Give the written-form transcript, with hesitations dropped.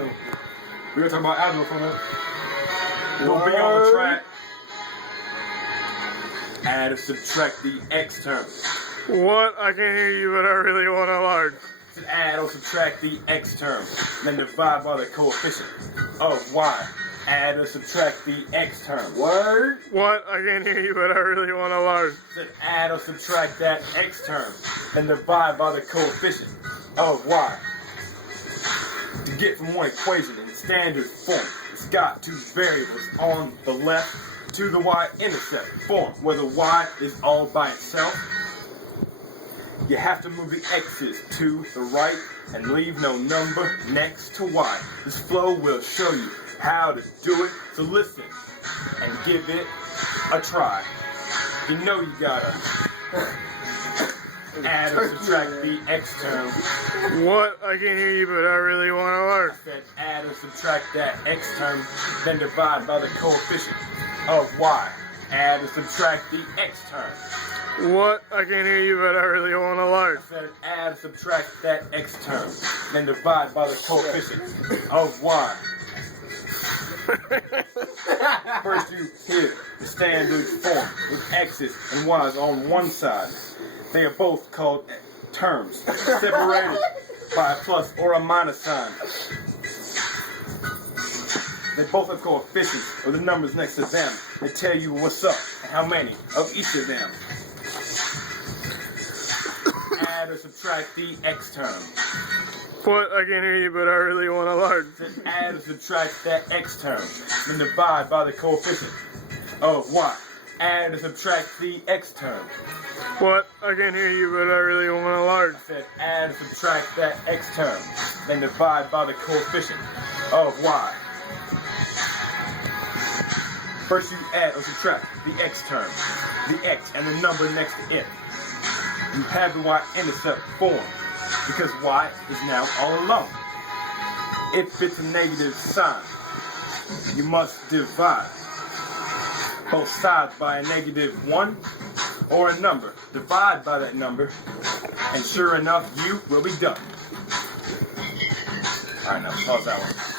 know. We're gonna talk about algebra for a minute. We'll be on the track. Add or subtract the x term. What? I can't hear you, but I really want to learn. Add or subtract the x term, then divide by the coefficient of y. Add or subtract the x term. Word. What? I can't hear you, but I really want to learn. Add or subtract that x term, then divide by the coefficient of y. To get from one equation in standard form, it's got two variables on the left to the y-intercept form, where the y is all by itself. You have to move the x's to the right and leave no number next to y. This flow will show you how to do it, so listen and give it a try. You know you gotta add or subtract the x term. What? I can't hear you, but I really want to learn. I said add or subtract that x term, then divide by the coefficient of y. Add or subtract the x term. What? I can't hear you, but I really want to learn. I said add or subtract that x term, then divide by the coefficient of y. First you hit the standard form with x's and y's on one side. They are both called terms, separated by a plus or a minus sign. They both have coefficients or the numbers next to them. They tell you what's up and how many of each of them. Add or subtract the x term. What? I can't hear you, but I really want to learn. Then add or subtract that x term. Then divide by the coefficient of y. Add or subtract the x term. What? I can't hear you, but I really want to learn. I said add or subtract that x term. Then divide by the coefficient of y. First you add or subtract the x term, the x and the number next to it. You have the y-intercept form because y is now all alone. If it's a negative sign, you must divide both sides by a -1 or a number. Divide by that number, and sure enough, you will be done. All right, now pause that one.